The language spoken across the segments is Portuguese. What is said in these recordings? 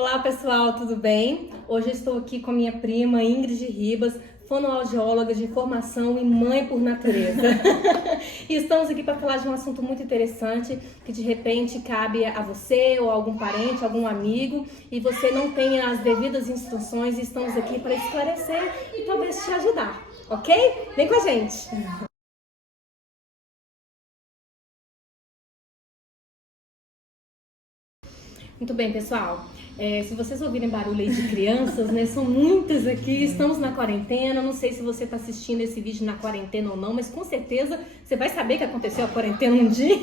Olá pessoal, tudo bem? Hoje eu estou aqui com a minha prima Ingrid Ribas, fonoaudióloga de formação e mãe por natureza. E estamos aqui para falar de um assunto muito interessante que de repente cabe a você ou algum parente, algum amigo e você não tenha as devidas instruções e estamos aqui para esclarecer e talvez te ajudar, ok? Vem com a gente! Muito bem, pessoal. Se vocês ouvirem barulho aí de crianças, né? São muitas aqui, estamos na quarentena. Não sei se você está assistindo esse vídeo na quarentena ou não, mas com certeza você vai saber que aconteceu a quarentena um dia.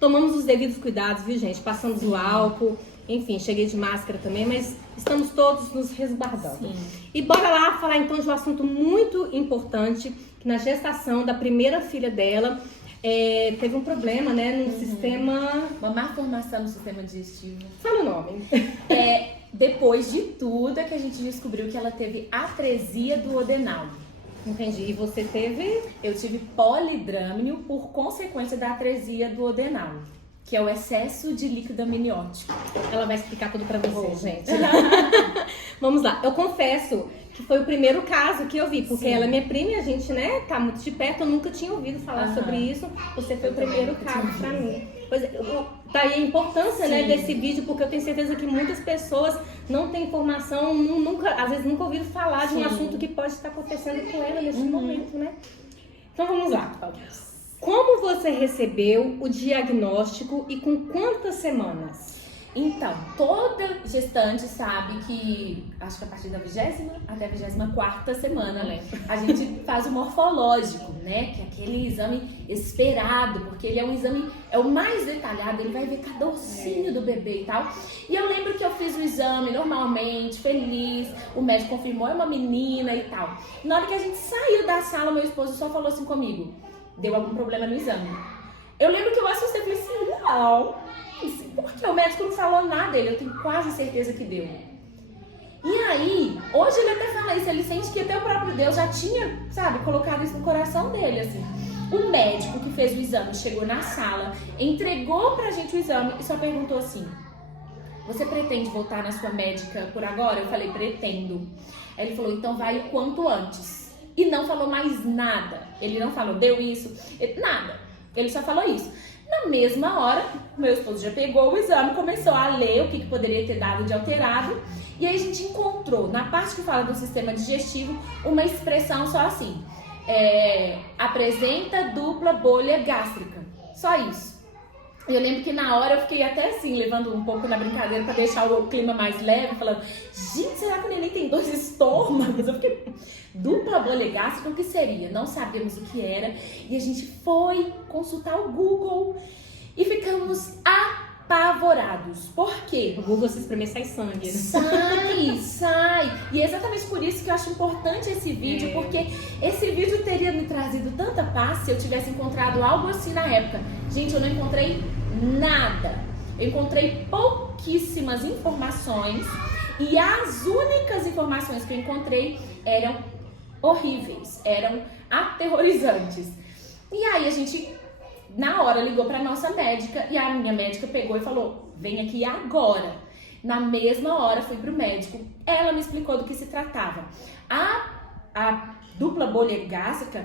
Tomamos os devidos cuidados, viu, gente? Passamos o álcool, enfim, cheguei de máscara também, mas estamos todos nos resguardando. Sim. E bora lá falar então de um assunto muito importante, que na gestação da primeira filha dela, teve um problema, né, no sistema... Uma má formação no sistema digestivo. Fala o nome. Depois de tudo é que a gente descobriu que ela teve atresia duodenal. Entendi. E você teve? Eu tive polidrâmino por consequência da atresia duodenal, que é o excesso de líquido amniótico. Ela vai explicar tudo pra vocês, gente. Vamos lá. Eu confesso que foi o primeiro caso que eu vi, porque ela é minha prima e a gente, né, tá muito de perto, eu nunca tinha ouvido falar sobre isso. Você foi o primeiro caso pra mim. Pois daí a importância, né, desse vídeo, porque eu tenho certeza que muitas pessoas não têm informação, às vezes nunca ouviram falar de um assunto que pode estar acontecendo com ela nesse momento, né? Então vamos lá. Como você recebeu o diagnóstico e com quantas semanas? Então, toda gestante sabe que, acho que a partir da 20ª até a 24ª semana, a gente faz o morfológico, né? Que é aquele exame esperado, porque ele é um exame, é o mais detalhado, ele vai ver cada ossinho do bebê e tal. E eu lembro que eu fiz o exame normalmente, feliz, o médico confirmou, é uma menina e tal. Na hora que a gente saiu da sala, meu esposo só falou assim comigo: deu algum problema no exame? Eu lembro que eu assustei, falei assim, não. Porque o médico não falou nada dele, eu tenho quase certeza que deu. E aí, hoje ele até fala isso, ele sente que até o próprio Deus já tinha, sabe, colocado isso no coração dele, assim. O médico que fez o exame chegou na sala, entregou pra gente o exame e só perguntou assim: você pretende voltar na sua médica por agora? Eu falei, pretendo. Aí ele falou, então vai o quanto antes. E não falou mais nada. Ele não falou, deu isso, nada. Ele só falou isso. Na mesma hora, meu esposo já pegou o exame, começou a ler o que poderia ter dado de alterado. E aí a gente encontrou, na parte que fala do sistema digestivo, uma expressão só assim: apresenta dupla bolha gástrica. Só isso. E eu lembro que na hora eu fiquei até assim, levando um pouco na brincadeira para deixar o clima mais leve, falando, gente, será que o neném tem 2 estômagos? Eu fiquei, dupla bolha gástrica, o que seria? Não sabíamos o que era. E a gente foi consultar o Google e ficamos apavorados. Por quê? O Google se espremer sai sangue, né? Sai. E é exatamente por isso que eu acho importante esse vídeo, porque esse vídeo teria me trazido tanta paz se eu tivesse encontrado algo assim na época. Gente, eu não encontrei nada. Eu encontrei pouquíssimas informações e as únicas informações que eu encontrei eram horríveis, eram aterrorizantes. E aí a gente, na hora, ligou pra nossa médica e a minha médica pegou e falou, vem aqui agora. Na mesma hora fui pro médico, ela me explicou do que se tratava. A dupla bolha gástrica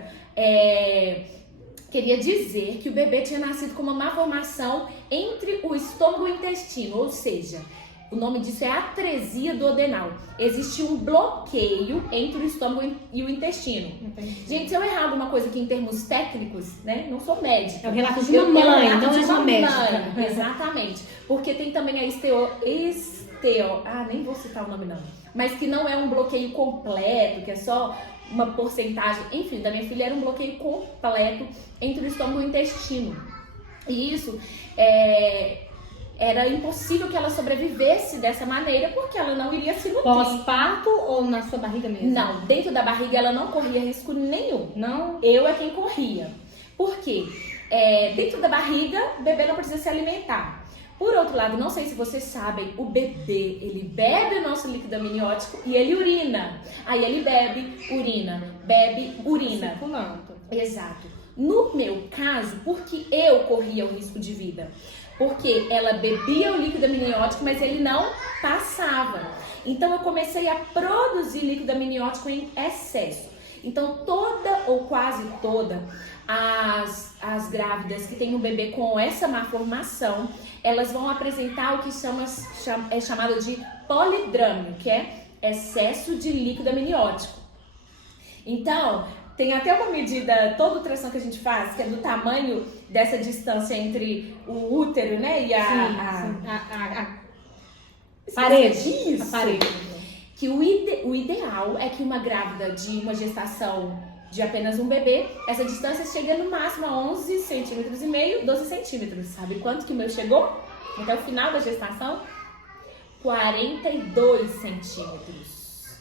queria dizer que o bebê tinha nascido com uma má formação entre o estômago e o intestino, ou seja, o nome disso é atresia duodenal. Existe um bloqueio entre o estômago e o intestino. Entendi. Gente, se eu errar alguma coisa aqui em termos técnicos, né? Não sou médica. É o relato de uma mãe, não é uma médica. Exatamente. Porque tem também a nem vou citar o nome não. Mas que não é um bloqueio completo, que é só uma porcentagem. Enfim, da minha filha era um bloqueio completo entre o estômago e o intestino. E isso era impossível que ela sobrevivesse dessa maneira, porque ela não iria se nutrir. Pós-parto ou na sua barriga mesmo? Não, dentro da barriga ela não corria risco nenhum. Não? Eu é quem corria. Por quê? Dentro da barriga, o bebê não precisa se alimentar. Por outro lado, não sei se vocês sabem, o bebê, ele bebe o nosso líquido amniótico e ele urina. Aí ele bebe, urina. Circulando. Exato. No meu caso, porque eu corria o risco de vida? Porque ela bebia o líquido amniótico, mas ele não passava. Então eu comecei a produzir líquido amniótico em excesso. Então toda ou quase toda as grávidas que têm um bebê com essa malformação, elas vão apresentar o que é chamado de polidrâmio, que é excesso de líquido amniótico. Então, tem até uma medida, toda ultrassom que a gente faz, que é do tamanho dessa distância entre o útero, né, e a parede. Isso. A parede. Que o ideal é que uma grávida de uma gestação de apenas um bebê, essa distância chega no máximo a 11 centímetros e meio, 12 centímetros. Sabe quanto que o meu chegou? Até o final da gestação? 42 centímetros.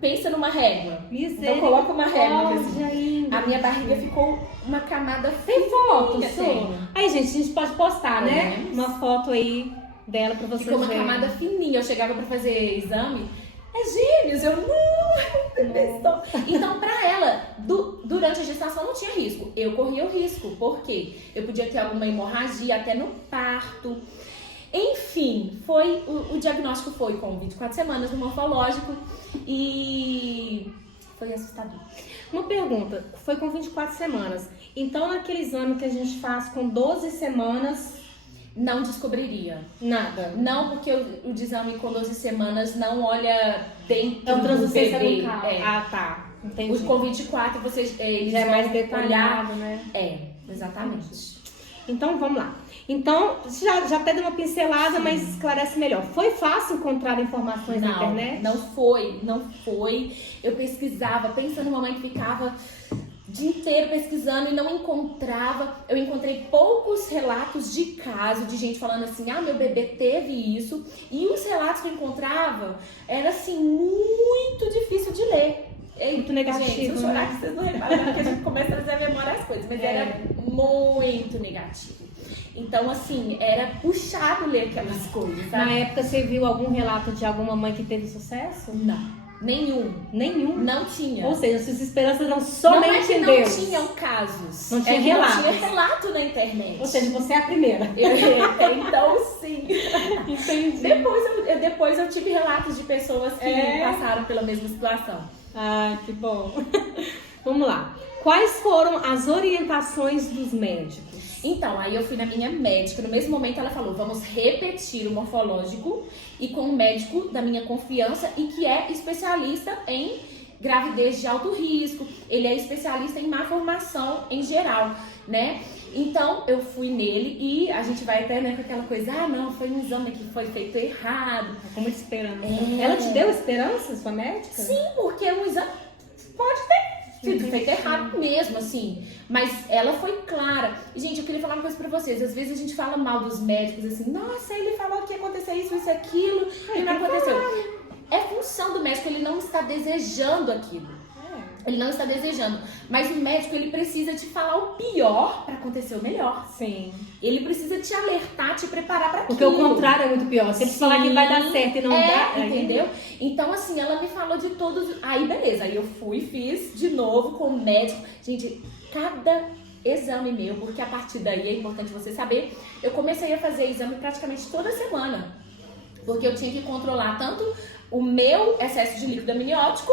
Pensa numa régua. Então coloca uma régua assim. A minha barriga ficou uma camada. Tem foto, Tenho. Aí, gente, a gente pode postar, né? Uma foto aí dela pra vocês verem. Ficou uma camada fininha. Eu chegava pra fazer exame. É gêmeos, eu não. Então, pra ela, durante a gestação não tinha risco. Eu corria o risco, porque eu podia ter alguma hemorragia até no parto. Enfim, o diagnóstico foi com 24 semanas no morfológico e foi assustador. Uma pergunta, foi com 24 semanas. Então, naquele exame que a gente faz com 12 semanas... Não descobriria. Nada? Não, porque o exame com 12 semanas não olha dentro do bebê. Ah, tá. Entendi. O com 24, eles já é mais detalhado, né? Exatamente. Então, vamos lá. Então, já até deu uma pincelada, sim, mas esclarece melhor. Foi fácil encontrar informações na internet? Não foi. Eu pesquisava, pensa numa mãe que ficava o dia inteiro pesquisando e não encontrava. Eu encontrei poucos relatos de caso, de gente falando assim, meu bebê teve isso. E os relatos que eu encontrava, era assim, muito difícil de ler. Muito negativo, gente, se eu chorar, que vocês não reparam, porque a gente começa a trazer à memória as coisas, mas era muito negativo. Então, assim, era puxado ler aquelas coisas, sabe? Na época, você viu algum relato de alguma mãe que teve sucesso? Não. Nenhum? Não tinha. Ou seja, suas esperanças eram somente em Deus. Não tinham casos. Não tinha relatos. Não tinha relato na internet. Ou seja, você é a primeira. Então, sim. Entendi. Depois eu tive relatos de pessoas que passaram pela mesma situação. Ah, que bom. Vamos lá. Quais foram as orientações dos médicos? Então, aí eu fui na minha médica. No mesmo momento ela falou, vamos repetir o morfológico e com um médico da minha confiança e que é especialista em gravidez de alto risco. Ele é especialista em malformação em geral, né? Então, eu fui nele e a gente vai até, né, com aquela coisa, não, foi um exame que foi feito errado. Com muita esperança. Ela te deu esperança, sua médica? Sim, porque um exame pode ter sido feito errado mesmo, assim. Mas ela foi clara. E, gente, eu queria falar uma coisa pra vocês. Às vezes a gente fala mal dos médicos, assim, nossa, ele falou que ia acontecer isso, aquilo, e não aconteceu. É função do médico, ele não está desejando aquilo. Ele não está desejando. Mas o médico, ele precisa te falar o pior para acontecer o melhor. Sim. Ele precisa te alertar, te preparar para aquilo. Porque o contrário é muito pior. Se ele falar que vai dar certo e não dá... Entendeu? Então, assim, ela me falou de todos... Aí, beleza. Aí eu fui e fiz de novo com o médico. Gente, cada exame meu, porque a partir daí, é importante você saber, eu comecei a fazer exame praticamente toda semana. Porque eu tinha que controlar tanto o meu excesso de líquido amniótico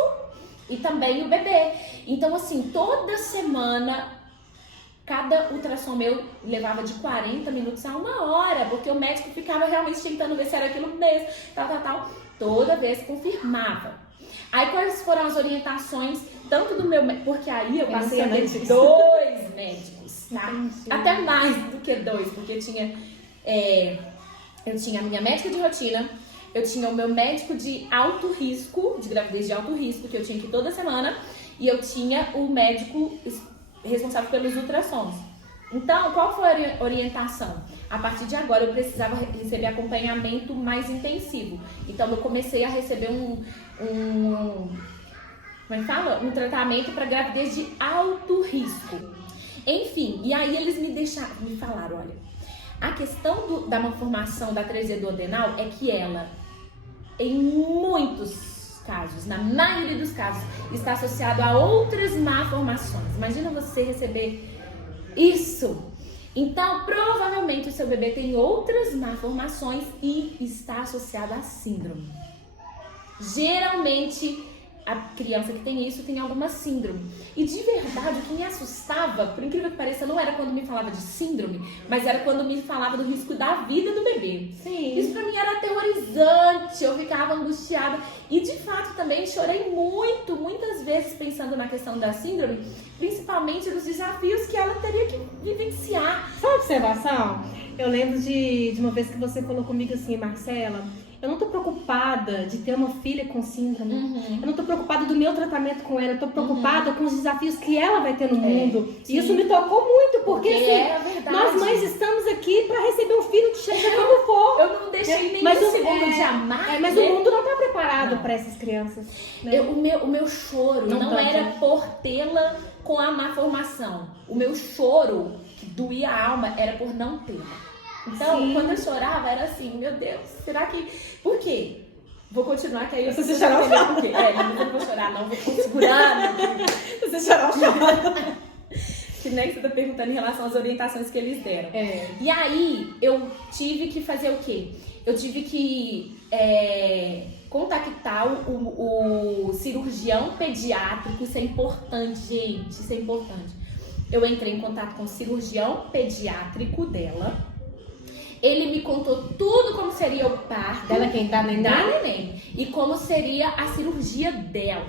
e também o bebê. Então, assim, toda semana, cada ultrassom meu levava de 40 minutos a 1 hora, porque o médico ficava realmente tentando ver se era aquilo mesmo, tal. Toda vez confirmava. Aí, quais foram as orientações, tanto do meu médico, porque aí eu passei a ter 2 médicos, tá? Até mais do que 2, porque eu tinha a minha médica de rotina, eu tinha o meu médico de alto risco, de gravidez de alto risco, que eu tinha que ir toda semana, e eu tinha o médico responsável pelos ultrassons. Então, qual foi a orientação? A partir de agora, eu precisava receber acompanhamento mais intensivo. Então, eu comecei a receber como é que fala? Um tratamento para gravidez de alto risco. Enfim, e aí eles me falaram, olha, a questão da malformação da atresia duodenal é que ela, em muitos casos, na maioria dos casos, está associado a outras malformações. Imagina você receber isso. Então, provavelmente o seu bebê tem outras malformações e está associado à síndrome. Geralmente, a criança que tem isso tem alguma síndrome. E de verdade, o que me assustava, por incrível que pareça, não era quando me falava de síndrome, mas era quando me falava do risco da vida do bebê. Sim. Isso pra mim era aterrorizante, eu ficava angustiada. E de fato também chorei muitas vezes pensando na questão da síndrome, principalmente nos desafios que ela teria que vivenciar. Só uma observação, eu lembro de uma vez que você falou comigo assim, Marcela, eu não tô preocupada de ter uma filha com síndrome. Eu não tô preocupada do meu tratamento com ela. Eu tô preocupada com os desafios que ela vai ter no mundo. E isso me tocou muito, porque assim, nós mães estamos aqui pra receber um filho, seja como for. Eu não deixei nem um segundo de amar. Mas o mundo não tá preparado pra essas crianças. Né? O meu choro não era por tê-la com a malformação. O meu choro, que doía a alma, era por não tê-la. Então, quando eu chorava, era assim, meu Deus, será que... Por quê? Vou continuar, que aí você chorar, eu choro. Por quê? Não vou chorar, não, vou segurar. Você chorar, eu choro. Que nem você tá perguntando em relação às orientações que eles deram. É. E aí, eu tive que fazer o quê? Eu tive que contactar o cirurgião pediátrico. Isso é importante, gente, isso é importante. Eu entrei em contato com o cirurgião pediátrico dela. Ele me contou tudo como seria o parto dela, quem tá nem da neném, e como seria a cirurgia dela.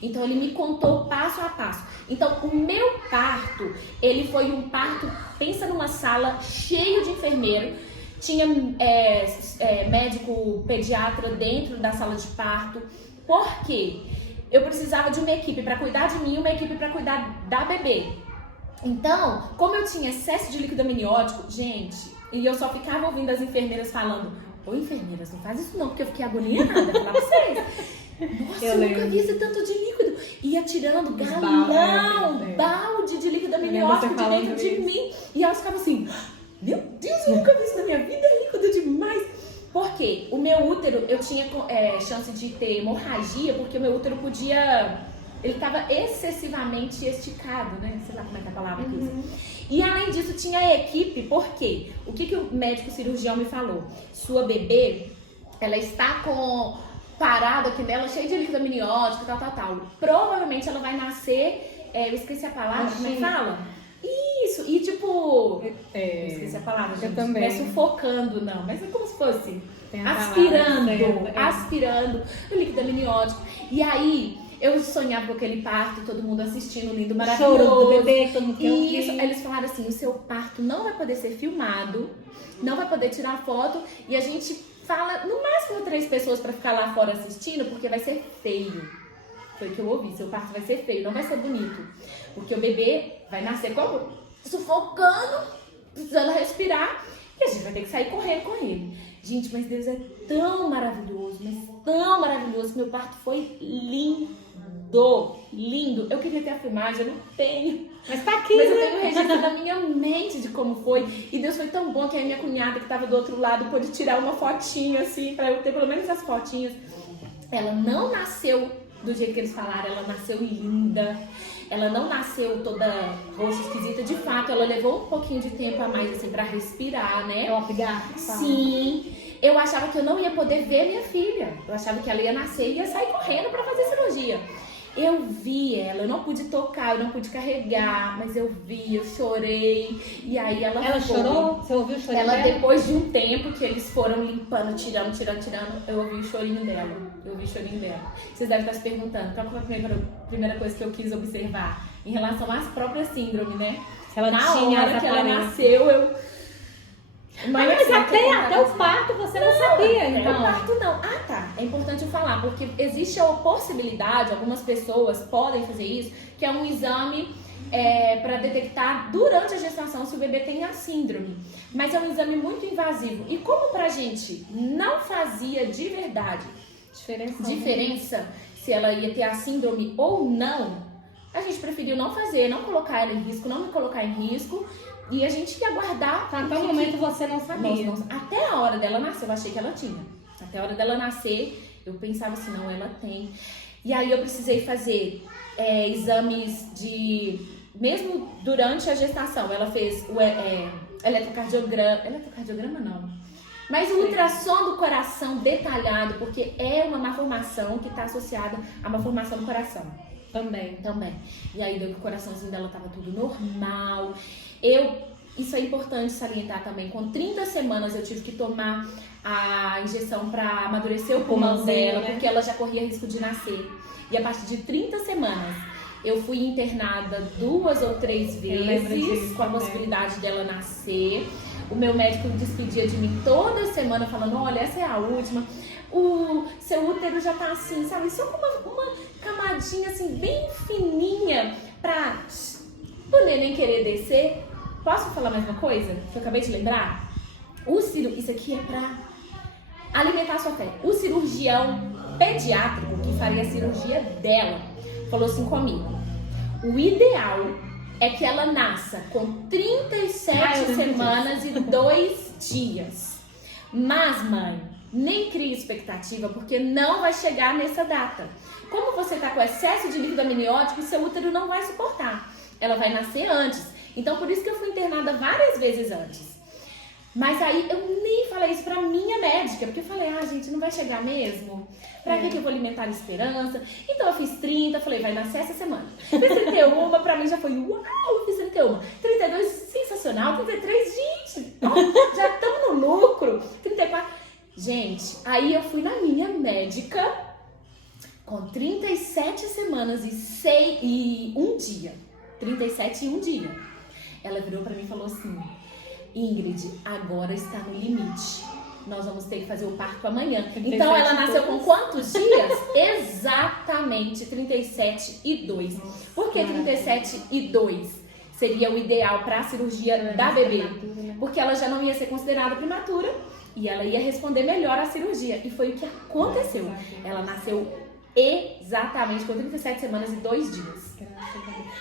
Então ele me contou passo a passo. Então o meu parto, ele foi um parto, pensa numa sala cheio de enfermeiro, tinha médico pediatra dentro da sala de parto. Por quê? Eu precisava de uma equipe para cuidar de mim e uma equipe para cuidar da bebê. Então, como eu tinha excesso de líquido amniótico, gente, e eu só ficava ouvindo as enfermeiras falando: ô enfermeiras, não faz isso não, porque eu fiquei agoniada, vou falar pra vocês. Nossa, eu nunca vi esse tanto de líquido. Ia tirando balde de líquido amniótico de dentro de mim. E elas ficavam assim: meu Deus, eu nunca vi isso na minha vida, é líquido demais. Por quê? O meu útero, eu tinha chance de ter hemorragia, porque o meu útero podia... Ele estava excessivamente esticado, né? Sei lá como é que é a palavra que usa. E além disso, tinha a equipe, por quê? O que o médico cirurgião me falou? Sua bebê, ela está parada aqui nela, cheia de líquido amniótico, tal. Provavelmente ela vai nascer, eu esqueci a palavra, como é que fala? Isso, e tipo... Eu esqueci a palavra, gente. Eu também. Não é sufocando, não, mas é como se fosse aspirando o líquido amniótico. E aí... Eu sonhava com aquele parto, todo mundo assistindo, lindo, maravilhoso. Choro do bebê, todo mundo quer ouvir. Isso, aí eles falaram assim, o seu parto não vai poder ser filmado, não vai poder tirar foto, e a gente fala, no máximo 3 pessoas pra ficar lá fora assistindo, porque vai ser feio. Foi o que eu ouvi, seu parto vai ser feio, não vai ser bonito. Porque o bebê vai nascer como? Sufocando, precisando respirar, e a gente vai ter que sair correndo com ele. Gente, mas Deus é tão maravilhoso, mas tão maravilhoso, que meu parto foi lindo. Eu queria ter a filmagem, eu não tenho. Mas tá aqui, mas né? eu tenho o registro da minha mente de como foi. E Deus foi tão bom que a minha cunhada, que tava do outro lado, pôde tirar uma fotinha assim, pra eu ter pelo menos as fotinhas. Ela não nasceu do jeito que eles falaram, ela nasceu linda. Ela não nasceu toda roxa, esquisita. De fato, ela levou um pouquinho de tempo a mais, assim, pra respirar, né? É obrigada. Sim. Eu achava que eu não ia poder ver minha filha. Eu achava que ela ia nascer e ia sair correndo pra fazer cirurgia. Eu vi ela, eu não pude tocar, eu não pude carregar, mas eu vi, eu chorei. E aí ela foi. Chorou? Você ouviu o chorinho ela dela? Depois de um tempo que eles foram limpando, tirando, eu ouvi o chorinho dela. Vocês devem estar se perguntando, qual foi a primeira coisa que eu quis observar? Em relação às próprias síndromes, né? Se ela Na tinha hora que ela nasceu, eu... Mas até o parto você não sabia, então. O parto não. Ah, tá. É importante eu falar, porque existe a possibilidade, algumas pessoas podem fazer isso, que é um exame para detectar durante a gestação se o bebê tem a síndrome. Mas é um exame muito invasivo. E como pra gente não fazia de verdade diferença se ela ia ter a síndrome ou não, a gente preferiu não fazer, não colocar ela em risco, não me colocar em risco. E a gente ia aguardar. Até o momento você não sabia. Até a hora dela nascer, eu achei que ela tinha. Até a hora dela nascer, eu pensava assim, não, ela tem. E aí eu precisei fazer exames de mesmo durante a gestação, ela fez o eletrocardiograma não, mas o ultrassom do coração detalhado, porque é uma malformação que está associada a uma malformação do coração. Também. E aí deu que o coraçãozinho dela tava tudo normal. Isso é importante salientar também. Com 30 semanas eu tive que tomar a injeção para amadurecer o pulmão dela, porque ela já corria risco de nascer. E a partir de 30 semanas eu fui internada 2 ou 3 vezes com a possibilidade dela nascer. O meu médico despedia de mim toda semana falando, olha, essa é a última. O seu útero já tá assim, sabe? Só com uma camadinha assim, bem fininha pra o neném querer descer. Posso falar mais uma coisa que eu acabei de lembrar? Isso aqui é pra alimentar a sua fé. O cirurgião pediátrico que faria a cirurgia dela falou assim comigo: o ideal é que ela nasça com 37 semanas e 2 dias. Mas, mãe, nem crie expectativa, porque não vai chegar nessa data. Como você está com excesso de líquido amniótico, seu útero não vai suportar. Ela vai nascer antes. Então, por isso que eu fui internada várias vezes antes. Mas aí, eu nem falei isso pra minha médica, porque eu falei, gente, não vai chegar mesmo? Pra que eu vou alimentar a esperança? Então, eu fiz 30, falei, vai nascer essa semana. Fiz 31, pra mim já foi, uau, fiz 31. 32, sensacional. 33, gente, já estamos no lucro. 34... Gente, aí eu fui na minha médica com 37 semanas e 1 dia. 37 e 1 dia. Ela virou pra mim e falou assim: Ingrid, agora está no limite. Nós vamos ter que fazer o parto amanhã. Então ela nasceu com quantos dias? Exatamente 37 e 2. Por que 37 e 2 seria o ideal para a cirurgia da bebê? Porque ela já não ia ser considerada prematura e ela ia responder melhor à cirurgia. E foi o que aconteceu. Ela nasceu exatamente com 37 semanas e 2 dias.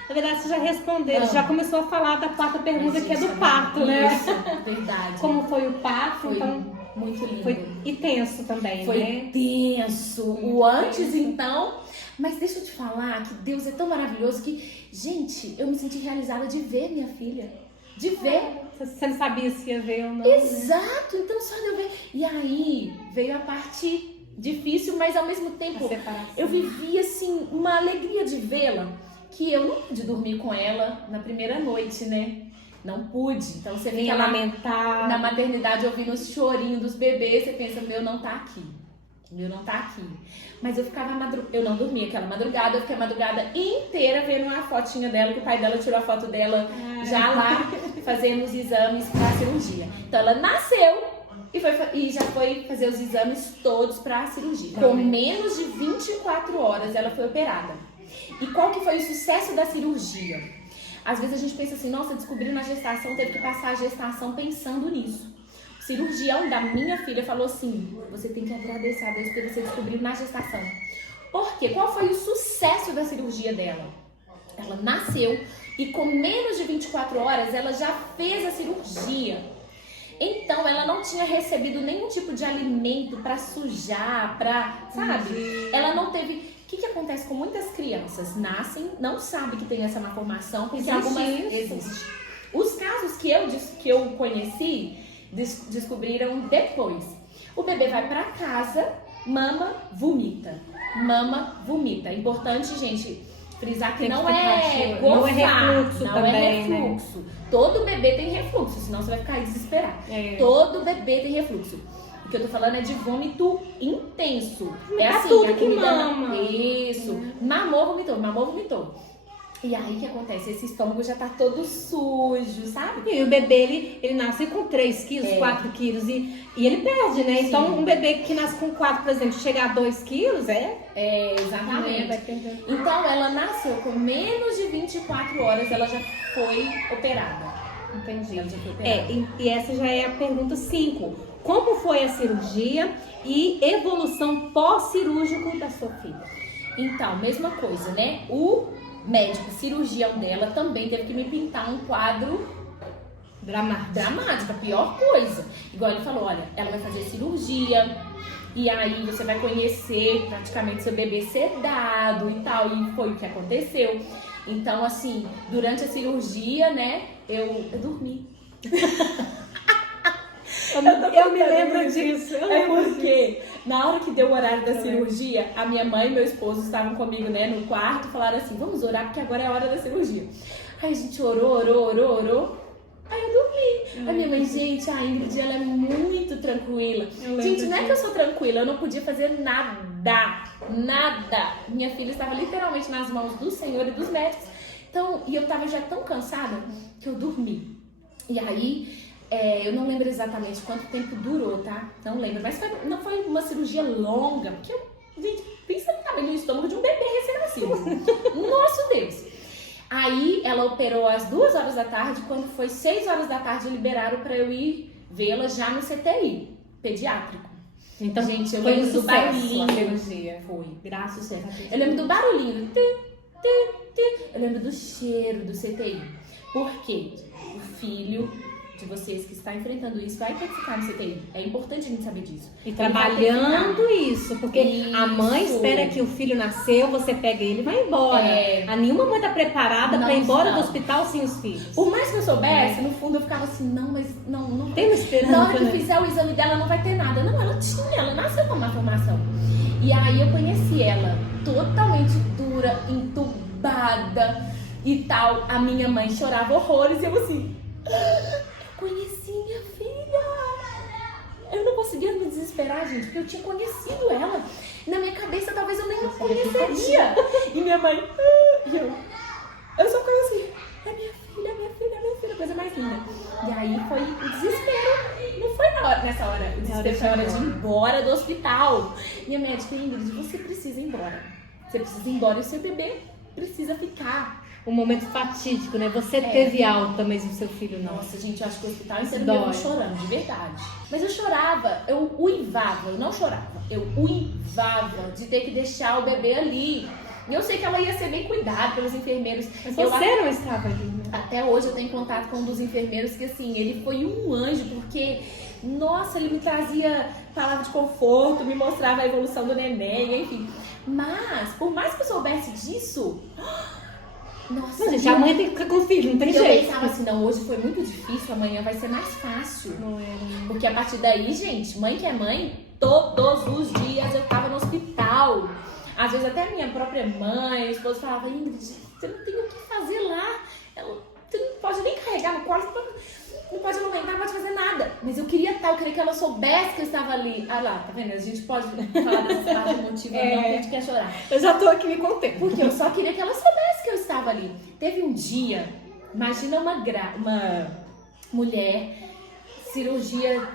Na verdade, você já respondeu, já começou a falar da quarta pergunta, que é do parto, né? Isso, verdade. Como foi o parto? Foi então, muito lindo. Foi e tenso também, foi né? Tenso. O antes, então... Mas deixa eu te falar que Deus é tão maravilhoso que, gente, eu me senti realizada de ver minha filha. De ver. Você não sabia se ia ver ou não. Exato, então só de eu ver. E aí veio a parte difícil, mas ao mesmo tempo eu vivi assim uma alegria de vê-la, que eu não pude dormir com ela na primeira noite, né? Não pude. Então você fica lá na maternidade ouvindo os chorinhos dos bebês, você pensa, meu não tá aqui. Meu não tá aqui. Mas eu ficava eu não dormia aquela madrugada, eu fiquei a madrugada inteira vendo uma fotinha dela, que o pai dela tirou a foto dela já lá, fazendo os exames pra cirurgia. Então ela nasceu e já foi fazer os exames todos pra cirurgia. Com menos de 24 horas ela foi operada. E qual que foi o sucesso da cirurgia? Às vezes a gente pensa assim, nossa, descobriu na gestação, teve que passar a gestação pensando nisso. O cirurgião da minha filha falou assim, você tem que agradecer a Deus porque você descobriu na gestação. Por quê? Qual foi o sucesso da cirurgia dela? Ela nasceu e com menos de 24 horas ela já fez a cirurgia. Então ela não tinha recebido nenhum tipo de alimento pra sujar, sabe? Ela não teve... O que acontece com muitas crianças? Nascem, não sabem que tem essa malformação, porque algumas existe. Os casos que eu conheci, descobriram depois. O bebê vai pra casa, mama, vomita. Mama, vomita. É importante, gente, frisar que não é gofar, não é refluxo também, refluxo. Né? Todo bebê tem refluxo, senão você vai ficar aí desesperado. Todo bebê tem refluxo. O que eu tô falando é de vômito intenso. É assim, tudo a que comida mama. Isso. Mamou, vomitou. E aí o que acontece? Esse estômago já tá todo sujo, sabe? E o bebê, ele nasce com 3 quilos, 4 quilos e ele perde, né? Sim. Então um bebê que nasce com 4, por exemplo, chegar a 2 quilos, exatamente. Então ela nasceu com menos de 24 horas, ela já foi operada. Entendi. Ela já foi operada. E essa já é a pergunta 5. Como foi a cirurgia e evolução pós-cirúrgico da sua filha? Então, mesma coisa, né? O médico cirurgião dela também teve que me pintar um quadro dramático, a pior coisa. Igual ele falou, olha, ela vai fazer cirurgia e aí você vai conhecer praticamente seu bebê sedado e tal. E foi o que aconteceu. Então, assim, durante a cirurgia, né, eu dormi. Eu me lembro disso. É porque na hora que deu o horário da cirurgia, a minha mãe e meu esposo estavam comigo, né, no quarto, falaram assim, vamos orar porque agora é a hora da cirurgia. Aí a gente orou. Aí eu dormi. A minha mãe, gente, a Ingrid, ela é muito tranquila. Gente, não é que eu sou tranquila, eu não podia fazer nada. Minha filha estava literalmente nas mãos do Senhor e dos médicos. Então, e eu tava já tão cansada que eu dormi. E aí, eu não lembro exatamente quanto tempo durou, tá? Não lembro, mas não foi uma cirurgia longa, porque gente, pensa no tamanho do estômago de um bebê recém-nascido. Nosso Deus! Aí, ela operou às 2 horas da tarde, quando foi 6 horas da tarde, liberaram pra eu ir vê-la já no CTI, pediátrico. Então, gente, eu foi lembro do barulhinho. barulhinho. Foi, graças a Deus. Eu lembro do barulhinho. Eu lembro do cheiro do CTI. Por quê? O filho de vocês que está enfrentando isso vai ter que ficar no CTI. É importante a gente saber disso. E trabalhando isso, porque a mãe espera que o filho nasceu, você pega ele e vai embora. A nenhuma mãe tá preparada pra ir embora do hospital sem os filhos. Por mais que eu soubesse, no fundo eu ficava assim, não tem uma esperança. Na hora que fizer o exame dela não vai ter nada. Não, ela nasceu com uma malformação. E aí eu conheci ela totalmente dura, entubada e tal. A minha mãe chorava horrores e eu assim, conheci minha filha. Eu não conseguia me desesperar, gente, porque eu tinha conhecido ela. Na minha cabeça, talvez eu nem não conheceria. E minha mãe, eu só ficava assim, é minha filha, coisa mais linda. E aí foi o desespero. Não foi nessa hora. O desespero foi a hora de ir embora do hospital. Minha médica, Ingrid, você precisa ir embora. Você precisa ir embora e o seu bebê precisa ficar. Um momento fatídico, né? Você teve alta, mas o seu filho não. Nossa, gente, eu acho que o hospital inteiro me chorando, de verdade. Mas eu chorava, eu uivava, eu não chorava. Eu uivava de ter que deixar o bebê ali. E eu sei que ela ia ser bem cuidada pelos enfermeiros. Mas você não estava ali, né? Até hoje eu tenho contato com um dos enfermeiros que, assim, ele foi um anjo, porque, nossa, ele me trazia palavra de conforto, me mostrava a evolução do neném, enfim. Mas, por mais que eu soubesse disso... Nossa, mas, gente, a mãe tem que ficar com o filho, não tem jeito. Eu pensava assim, não, hoje foi muito difícil, amanhã vai ser mais fácil. Não era. Porque a partir daí, gente, mãe que é mãe, todos os dias eu tava no hospital. Às vezes até minha própria mãe, a esposa falava, Ingrid, você não tem o que fazer lá. Você não pode nem carregar no colo, não pode amamentar, não pode fazer nada. Mas eu queria que ela soubesse que eu estava ali. Ah lá, tá vendo? A gente pode falar dessas partes do motivo, não, que a gente quer chorar. Eu já tô aqui me contendo. Porque eu só queria que ela soubesse que eu estava ali. Teve um dia, imagina uma mulher, cirurgia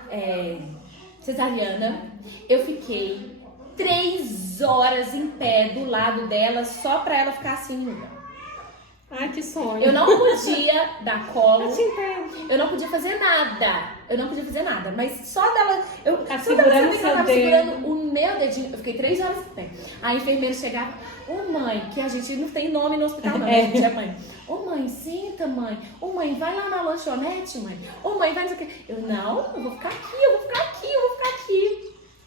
cesariana, eu fiquei 3 horas em pé do lado dela, só pra ela ficar assim. Ai, que sonho. Eu não podia dar colo. Eu te entendo. Eu não podia fazer nada. Mas só dela. Eu tava segurando segurando seu dedo. segurando o meu dedinho. Eu fiquei 3 horas em pé. A enfermeira chegava. Ô mãe, que a gente não tem nome no hospital, não. A gente é mãe. Ô mãe, senta, mãe. Ô mãe, vai lá na lanchonete, mãe. Ô mãe, vai não sei o quê. Eu vou ficar aqui.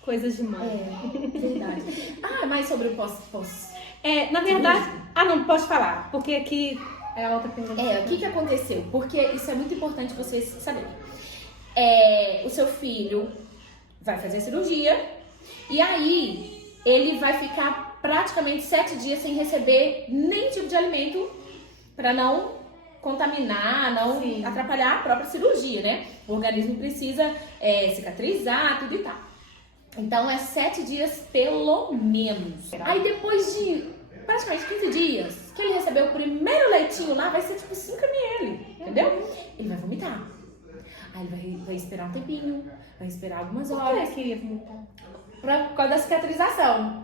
Coisas de mãe. É, verdade. Mais sobre o pós. Na verdade... não, pode falar. Porque aqui é a outra pergunta. O que aconteceu? Porque isso é muito importante vocês saberem. O seu filho vai fazer cirurgia e aí ele vai ficar praticamente 7 dias sem receber nenhum tipo de alimento para não contaminar, não atrapalhar a própria cirurgia, né? O organismo precisa cicatrizar, tudo e tal. Então, 7 dias pelo menos. Aí, depois de praticamente 15 dias, que ele recebeu o primeiro leitinho lá, vai ser tipo 5 ml, entendeu? Ele vai vomitar. Aí, ele vai esperar um tempinho, vai esperar algumas horas. Por que ele ia vomitar? Por causa da cicatrização.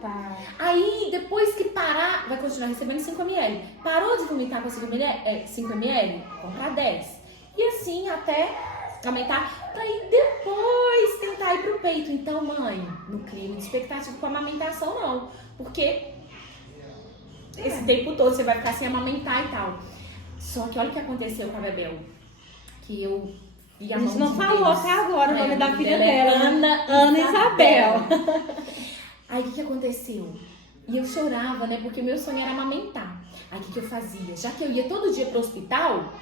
Tá. Aí, depois que parar, vai continuar recebendo 5 ml. Parou de vomitar com 5 ml? Comprar 10. E assim, até... aumentar, pra ir depois tentar ir pro peito. Então, mãe, não cria muita expectativa com a amamentação, não. Porque esse tempo todo você vai ficar sem amamentar e tal. Só que olha o que aconteceu com a Bebel. Que eu vi a mão de Deus. A gente não falou até agora o nome da filha dela. Ana Isabel. Aí, o que aconteceu? E eu chorava, né? Porque o meu sonho era amamentar. Aí o que eu fazia? Já que eu ia todo dia pro hospital,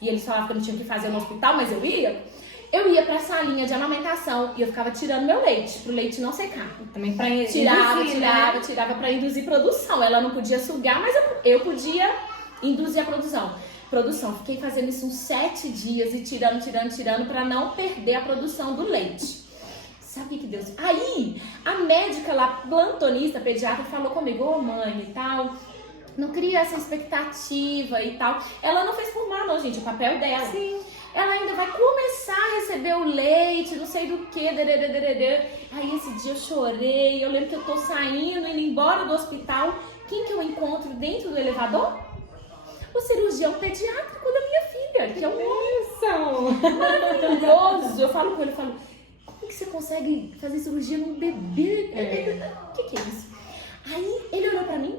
e eles falavam que eu não tinha o que fazer no hospital, mas eu ia pra salinha de amamentação e eu ficava tirando meu leite, pro leite não secar. Também pra Tirava pra induzir produção. Ela não podia sugar, mas eu podia induzir a produção. Fiquei fazendo isso uns 7 dias e tirando pra não perder a produção do leite. Sabe o que Deus... Aí, a médica lá, plantonista, pediatra, falou comigo, ô mãe e tal, não cria essa expectativa e tal. Ela não fez por mal não, gente, o papel dela. Sim. Ela ainda vai começar a receber o leite, não sei do que, Aí esse dia eu chorei, eu lembro que eu tô saindo, indo embora do hospital. Quem que eu encontro dentro do elevador? O cirurgião pediátrico da minha filha, que é um homem maravilhoso. Eu falo com ele, como que você consegue fazer cirurgia num bebê? O que é isso? Aí ele olhou pra mim,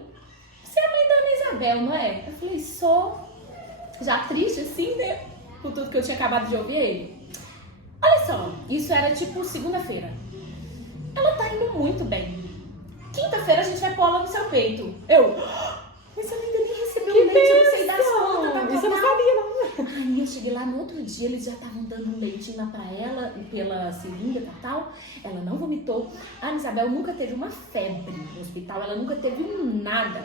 você é a mãe da Ana Isabel, não é? Eu falei, sou. Já triste assim, né? Com tudo que eu tinha acabado de ouvir ele. Olha só, isso era tipo segunda-feira. Ela tá indo muito bem. Quinta-feira a gente vai pôr ela no seu peito. Mas ela ainda nem recebeu o leite, eu não sei das contas. Isso eu não sabia, não. Aí eu cheguei lá no outro dia, eles já estavam dando um leitinho lá pra ela, pela seringa e tal. Ela não vomitou. A Ana Isabel nunca teve uma febre no hospital, ela nunca teve nada.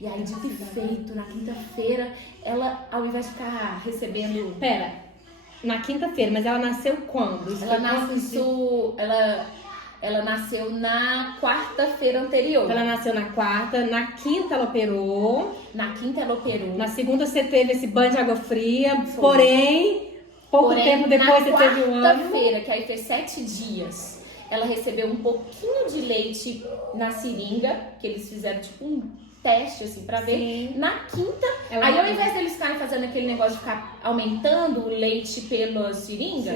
E aí, dito e feito, na quinta-feira, ela, ao invés de ficar recebendo... Pera, na quinta-feira, mas ela nasceu quando? Ela nasceu na quarta-feira anterior. Ela nasceu na quarta, na quinta ela operou. Na segunda você teve esse banho de água fria, porém, pouco tempo depois você teve um ano. Na quarta-feira, que aí fez 7 dias, ela recebeu um pouquinho de leite na seringa, que eles fizeram tipo um teste, assim, pra ver. Sim. Na quinta, aí ao invés deles ficarem fazendo aquele negócio de ficar aumentando o leite pela seringa,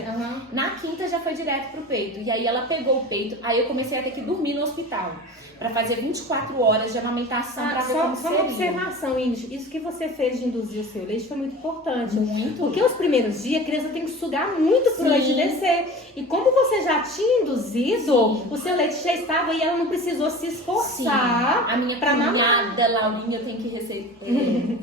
na quinta já foi direto pro peito. E aí ela pegou o peito, aí eu comecei a ter que dormir no hospital pra fazer 24 horas de amamentação pra ver como só seria. uma observação, Ingrid, isso que você fez de induzir o seu leite foi muito importante. Muito. Porque os primeiros dias a criança tem que sugar muito pro leite descer. E como você já tinha induzido, o seu leite já estava e ela não precisou se esforçar. A minha cunhada, Laurinha, eu tenho que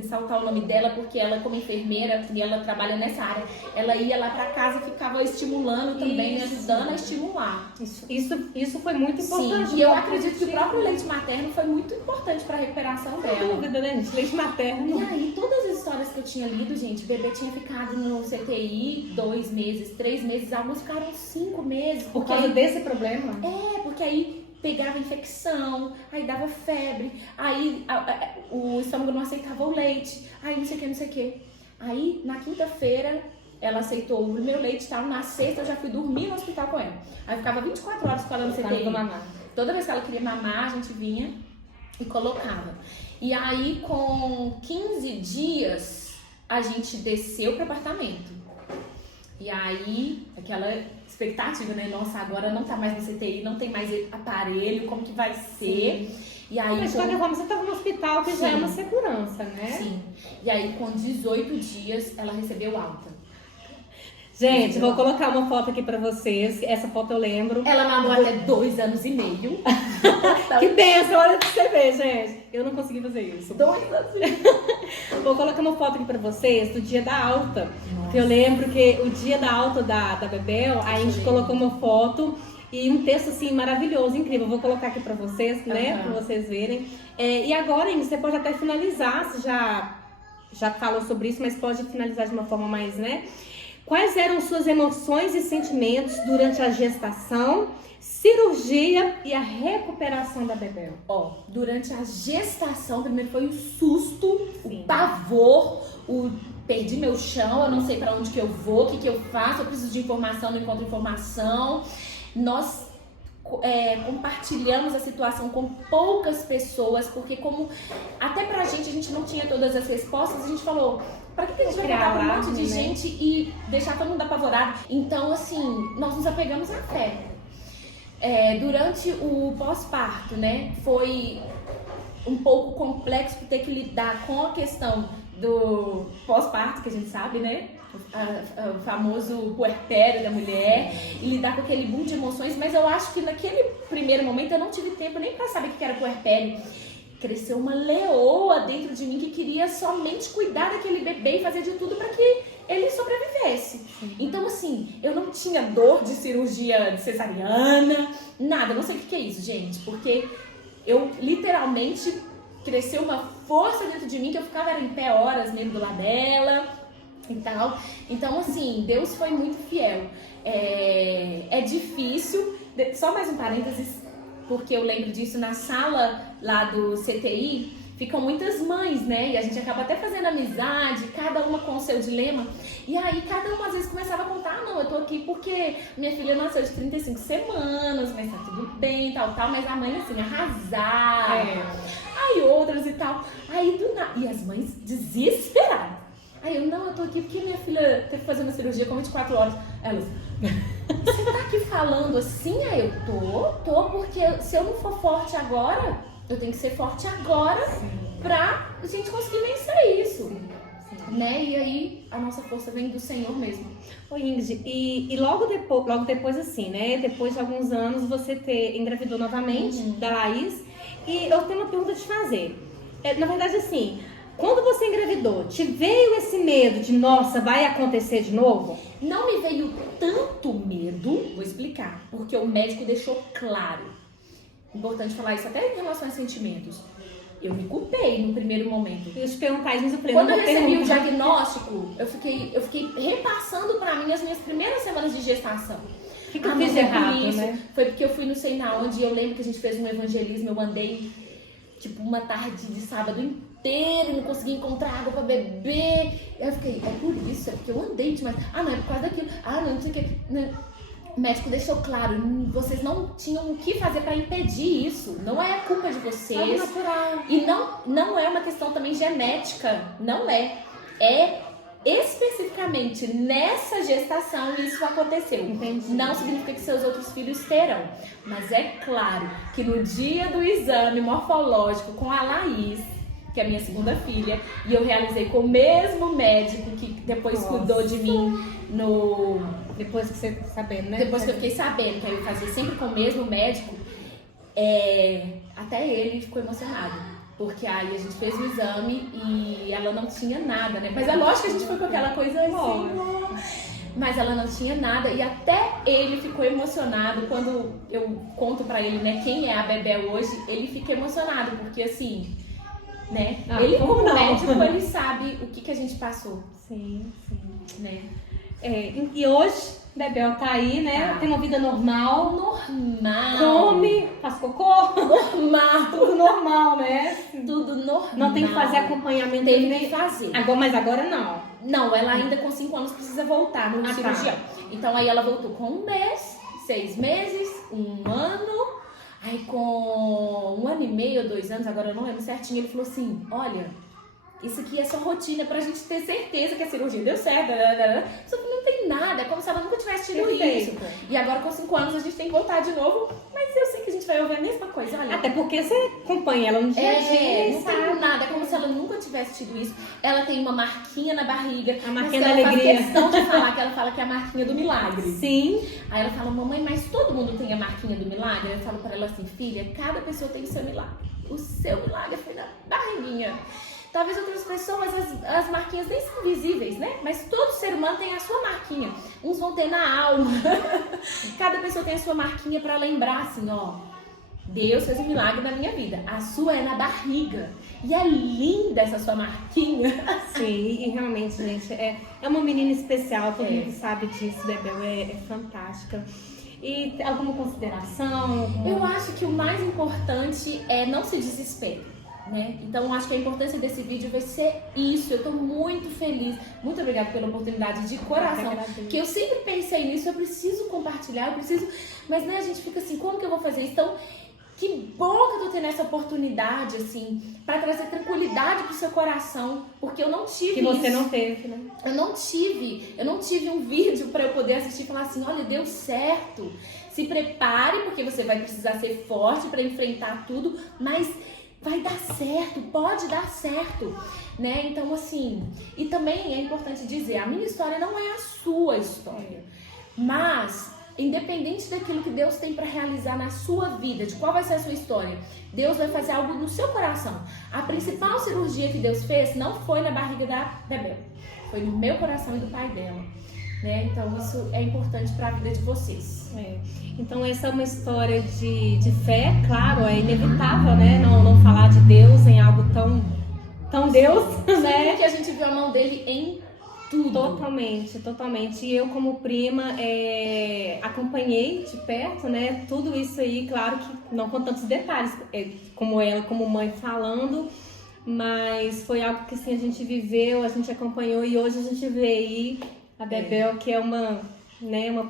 ressaltar o nome dela, porque ela, como enfermeira, e ela trabalha nessa área, ela ia lá pra casa e ficava estimulando também, me ajudando a estimular. Isso foi muito importante. Sim, e eu acredito que o próprio leite materno foi muito importante pra recuperação dela. Sem dúvida, né, gente? Leite materno. E aí, todas as histórias que eu tinha lido, gente, o bebê tinha ficado no CTI 2 meses, 3 meses, alguns ficaram 5 meses. Por causa desse problema? Porque aí pegava infecção, aí dava febre, aí o estômago não aceitava o leite, aí não sei o que. Aí, na quinta-feira, ela aceitou o meu leite e tal. Na sexta, eu já fui dormir no hospital com ela. Aí ficava 24 horas com ela no CTI. Toda vez que ela queria mamar, a gente vinha e colocava. E aí, com 15 dias, a gente desceu pro apartamento. E aí, aquela expectativa, né? Nossa, agora não tá mais no CTI, não tem mais aparelho, como que vai ser? Sim. E aí, mas de qualquer forma, você estava no hospital, que já é uma segurança, né? Sim. E aí, com 18 dias, ela recebeu alta. Gente, vou colocar uma foto aqui pra vocês. Essa foto eu lembro. Ela mamou até 2 anos e meio. Que benção, olha pra você ver, gente. Eu não consegui fazer isso. 2 anos e meio. Vou colocar uma foto aqui pra vocês do dia da alta. Porque eu lembro que o dia da alta da Bebel, a gente colocou uma foto e um texto assim maravilhoso, incrível. Eu vou colocar aqui pra vocês, né? Pra vocês verem. E agora, Ingrid, você pode até finalizar. Você já falou sobre isso, mas pode finalizar de uma forma mais, né? Quais eram suas emoções e sentimentos durante a gestação, cirurgia e a recuperação da Bebel? Durante a gestação, primeiro foi o susto, o pavor, perdi meu chão, eu não sei pra onde que eu vou, o que que eu faço, eu preciso de informação, não encontro informação. Nós compartilhamos a situação com poucas pessoas, porque como até pra gente a gente não tinha todas as respostas, a gente falou, pra que a gente vai contar pra um monte de gente e deixar todo mundo apavorado? Então, assim, nós nos apegamos à fé. Durante o pós-parto, né, foi um pouco complexo ter que lidar com a questão do pós-parto, que a gente sabe, né? O famoso puerpério da mulher, e lidar com aquele boom de emoções, mas eu acho que naquele primeiro momento eu não tive tempo nem pra saber o que era puerpério. cresceu uma leoa dentro de mim que queria somente cuidar daquele bebê e fazer de tudo para que ele sobrevivesse. Então, assim, eu não tinha dor de cirurgia de cesariana, nada. Não sei o que é isso, gente, porque eu literalmente cresceu uma força dentro de mim que eu ficava em pé horas mesmo do lado dela e tal. Então, assim, Deus foi muito fiel. É difícil, só mais um parênteses, porque eu lembro disso na sala lá do CTI, ficam muitas mães, né? E a gente acaba até fazendo amizade, cada uma com o seu dilema. E aí, cada uma às vezes começava a contar, não, eu tô aqui porque minha filha nasceu de 35 semanas, mas tá tudo bem, tal, mas a mãe, assim, arrasava. Aí outras e tal. Aí, do nada, e as mães desesperadas. Aí eu tô aqui porque minha filha teve que fazer uma cirurgia com 24 horas. Elas, você tá aqui falando assim? Aí eu tô, porque se eu não for forte agora, eu tenho que ser forte agora pra gente conseguir vencer isso. Né? E aí a nossa força vem do Senhor mesmo. Ô Ingrid, e logo depois assim, né? Depois de alguns anos você engravidou novamente da Laís. E eu tenho uma pergunta a te fazer. Na verdade, assim, quando você engravidou, te veio esse medo de, nossa, vai acontecer de novo? Não me veio tanto medo, vou explicar, porque o médico deixou claro. Importante falar isso até em relação a sentimentos. Eu me culpei no primeiro momento. Eu te perguntar isso, quando eu recebi o diagnóstico, eu fiquei repassando pra mim as minhas primeiras semanas de gestação. O que eu fiz errado, né? Foi porque eu fui não sei na onde, eu lembro que a gente fez um evangelismo, eu andei tipo uma tarde de sábado inteiro, não consegui encontrar água pra beber. Eu fiquei, é por isso, é porque eu andei demais. Ah, não, é por causa daquilo. Ah, não sei o que. O médico deixou claro, vocês não tinham o que fazer pra impedir isso. Não é culpa de vocês. É natural. E não é uma questão também genética. Não é. É especificamente nessa gestação isso aconteceu. Entendi. Não significa que seus outros filhos terão. Mas é claro que no dia do exame morfológico com a Laís, que é a minha segunda filha, e eu realizei com o mesmo médico que depois cuidou de mim Depois que você sabendo, né? Depois que eu fiquei sabendo, que aí eu fazia sempre com o mesmo médico, até ele ficou emocionado. Porque aí a gente fez o exame e ela não tinha nada, né? Mas é lógico que a gente foi com aquela coisa assim, mas ela não tinha nada. E até ele ficou emocionado quando eu conto pra ele, né, quem é a Bebel hoje. Ele fica emocionado, porque assim, né? Ele como médico, ele sabe o que a gente passou. Sim. Né? E hoje, Bebel tá aí, né? Tem uma vida normal. Normal. Come, faz cocô. Normal. Tudo normal, né? Tudo normal. Não tem que fazer acompanhamento. Teve que fazer. Mas agora não. Não, ela ainda com 5 anos precisa voltar no cirurgião. Então aí ela voltou com 1 mês, 6 meses, 1 ano. Aí com 1 ano e meio, 2 anos, agora eu não lembro certinho, ele falou assim, olha, isso aqui é só rotina pra gente ter certeza que a cirurgia deu certo. Só que não tem nada, é como se ela nunca tivesse tido isso. E agora com 5 anos a gente tem que voltar de novo, mas eu sei que a gente vai ouvir a mesma coisa, olha. Até porque você acompanha ela no dia a dia. Não tem nada, é como se ela nunca tivesse tido isso. Ela tem uma marquinha na barriga. A marquinha da alegria. Ela faz questão de falar que ela fala que é a marquinha do milagre. Sim. Aí ela fala, mamãe, mas todo mundo tem a marquinha do milagre? Eu falo pra ela assim, filha, cada pessoa tem o seu milagre. O seu milagre foi na barriguinha. Talvez outras pessoas, as marquinhas nem são visíveis, né? Mas todo ser humano tem a sua marquinha. Uns vão ter na alma. Cada pessoa tem a sua marquinha pra lembrar assim, ó. Deus fez um milagre na minha vida. A sua é na barriga. E é linda essa sua marquinha. Sim, e realmente, gente, é uma menina especial. Todo mundo sabe disso, Bebel é fantástica. E alguma consideração? Eu acho que o mais importante é não se desespere. Né? Então acho que a importância desse vídeo vai ser isso. Eu tô muito feliz, muito obrigada pela oportunidade de coração, que eu sempre pensei nisso, eu preciso compartilhar, mas né, a gente fica assim, como que eu vou fazer isso? Então, que bom que eu tô tendo essa oportunidade, assim, pra trazer tranquilidade pro seu coração, porque eu não tive que você não teve, né? Eu não tive um vídeo pra eu poder assistir e falar assim, olha, deu certo, se prepare, porque você vai precisar ser forte pra enfrentar tudo, mas vai dar certo, pode dar certo, né? Então, assim, e também é importante dizer, a minha história não é a sua história, mas independente daquilo que Deus tem para realizar na sua vida, de qual vai ser a sua história, Deus vai fazer algo no seu coração. A principal cirurgia que Deus fez não foi na barriga da Bel, foi no meu coração e do pai dela, né? Então isso é importante para a vida de vocês. Então essa é uma história de fé, claro, é inevitável, né? Não falar de Deus em algo tão Deus, né? Porque a gente viu a mão dele em tudo. Totalmente. E eu, como prima, acompanhei de perto, né? Tudo isso aí, claro que não com tantos detalhes, como ela, como mãe falando, mas foi algo que assim, a gente viveu, a gente acompanhou e hoje a gente vê aí a Bebel, que é uma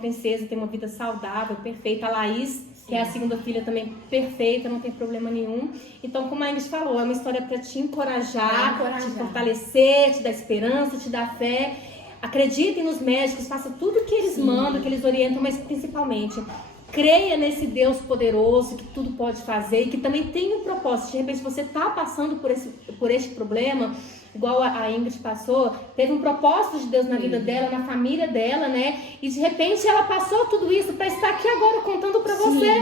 princesa, tem uma vida saudável, perfeita. A Laís, que é a segunda filha também perfeita, não tem problema nenhum. Então, como a Ingrid falou, é uma história para te encorajar, te fortalecer, te dar esperança, te dar fé. Acreditem nos médicos, faça tudo que eles mandam, que eles orientam, mas principalmente creia nesse Deus poderoso que tudo pode fazer e que também tem um propósito. De repente você está passando por este problema, igual a Ingrid passou, teve um propósito de Deus na vida dela, na família dela, né? E de repente ela passou tudo isso para estar aqui agora contando para você,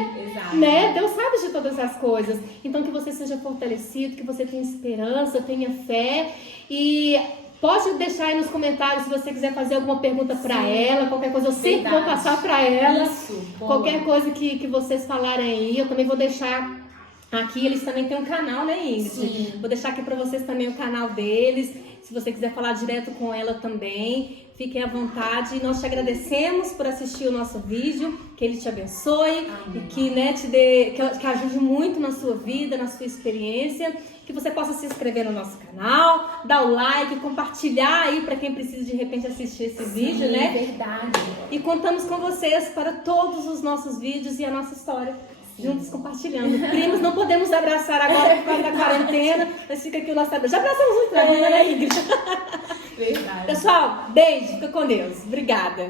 né? Deus sabe de todas as coisas. Então que você seja fortalecido, que você tenha esperança, tenha fé e pode deixar aí nos comentários se você quiser fazer alguma pergunta para ela, qualquer coisa eu sempre vou passar para ela. Qualquer coisa que vocês falarem aí, eu também vou deixar aqui. Eles também têm um canal, né, Ingrid? Sim. Vou deixar aqui para vocês também o canal deles. Se você quiser falar direto com ela também, fiquem à vontade. Nós te agradecemos por assistir o nosso vídeo. Que ele te abençoe. Amém. E que, né, que ajude muito na sua vida, na sua experiência. Que você possa se inscrever no nosso canal, dar o like, compartilhar aí para quem precisa de repente assistir esse vídeo, né? Verdade. E contamos com vocês para todos os nossos vídeos e a nossa história. Juntos compartilhando. Primos, não podemos abraçar agora por causa da quarentena, mas fica aqui o nosso abraço. Já abraçamos muito, né, Ingrid? Verdade. Pessoal, beijo, fica com Deus. Obrigada.